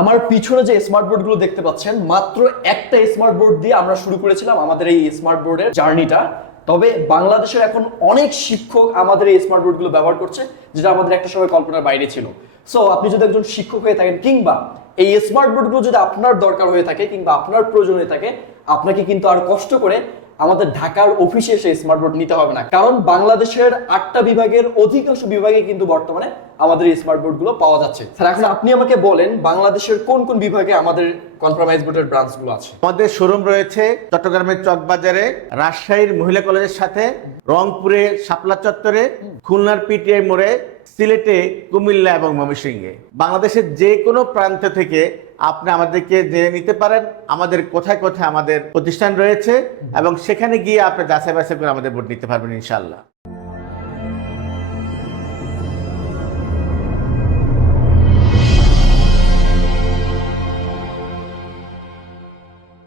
আমার পিছনে যে স্মার্ট বোর্ড গুলো দেখতে পাচ্ছেন, মাত্র একটা স্মার্ট বোর্ড দিয়ে আমরা শুরু করেছিলাম আমাদের এই স্মার্ট বোর্ডের জার্নিটা। তবে বাংলাদেশের এখন অনেক শিক্ষক আমাদের এই স্মার্ট বোর্ড গুলো ব্যবহার করছে, যেটা আমাদের একটা সময় কল্পনার বাইরে ছিল। সো আপনি যদি একজন শিক্ষক হয়ে থাকেন, কিংবা এই স্মার্ট বোর্ড গুলো যদি আপনার দরকার হয়ে থাকে কিংবা আপনার প্রয়োজন হয়ে থাকে, আপনাকে কিন্তু আর কষ্ট করে আমাদের ঢাকার অফিসে এসে স্মার্ট বোর্ড নিতে হবে না। কারণ বাংলাদেশের 8টা বিভাগের অধিকাংশ বিভাগে কিন্তু বর্তমানে আমাদের এই স্মার্ট বোর্ড গুলো পাওয়া যাচ্ছে। স্যার, এখন আপনি আমাকে বলেন বাংলাদেশের কোন কোন বিভাগে আমাদের কনফার্মাইজ বোর্ডের ব্রাঞ্চ গুলো আছে? আমাদের শোরুম রয়েছে চট্টগ্রামের চকবাজারে, রাজশাহীর মহিলা কলেজের সাথে, রংপুরে শাপলা চত্বরে, খুলনার পিটিআই মোড়ে, সিলেটে, কুমিল্লা এবং ময়মনসিংহে। বাংলাদেশের যে কোনো প্রান্ত থেকে আপনি আমাদেরকে জেনে নিতে পারেন আমাদের কোথায় কোথায় আমাদের প্রতিষ্ঠান রয়েছে, এবং সেখানে গিয়ে আপনি যাচাই বাছাই করে আমাদের বোর্ড নিতে পারবেন ইনশাআল্লাহ।